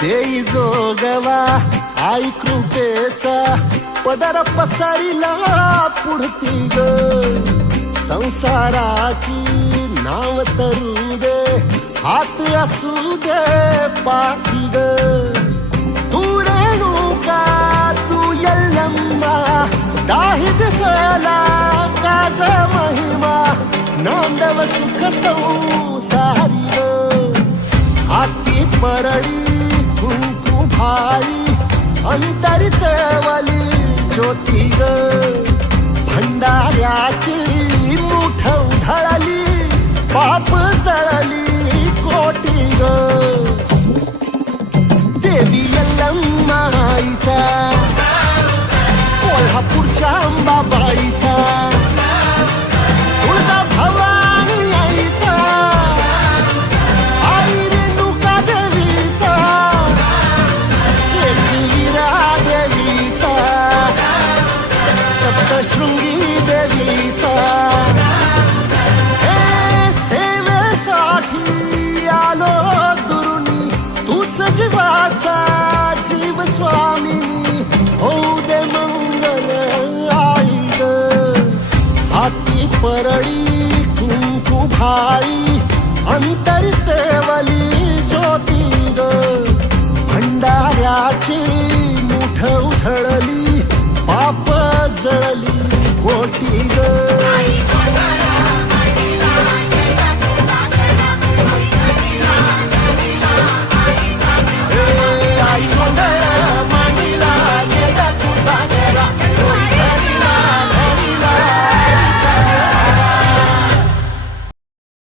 देई जोगवा आई कृपेचा पदर पसरिला पुढती ग संसाराची नाव तरू दे हात असू दे पाठी ग तू रेणुका तू यल्लम्मा दाही दिसला काज महिमा नांदव सुख संसारी ग हाती परळी कुंकू भाई अंतरितवली ज्योती ग भंडाऱ्याची मुठ उधळली पाप जळली कोटी ग देवी यल्लम्मा आईचा कोल्हापूरच्या अंबाबाईचा तुळजा भवानी आईचा आई रेणुका देवीचा एकविरा देवीचा सप्तशृंगी देवीचा हे सेवेसाठी आलो दुरुनी तूच जीवाचा जीव स्वामिनी होऊ दे मंगल आई ग हाती परळी कुंकू भाई अंतरितवली ज्योती ग भंडाऱ्याची मुठ उधळली पाप जळली कोटी ग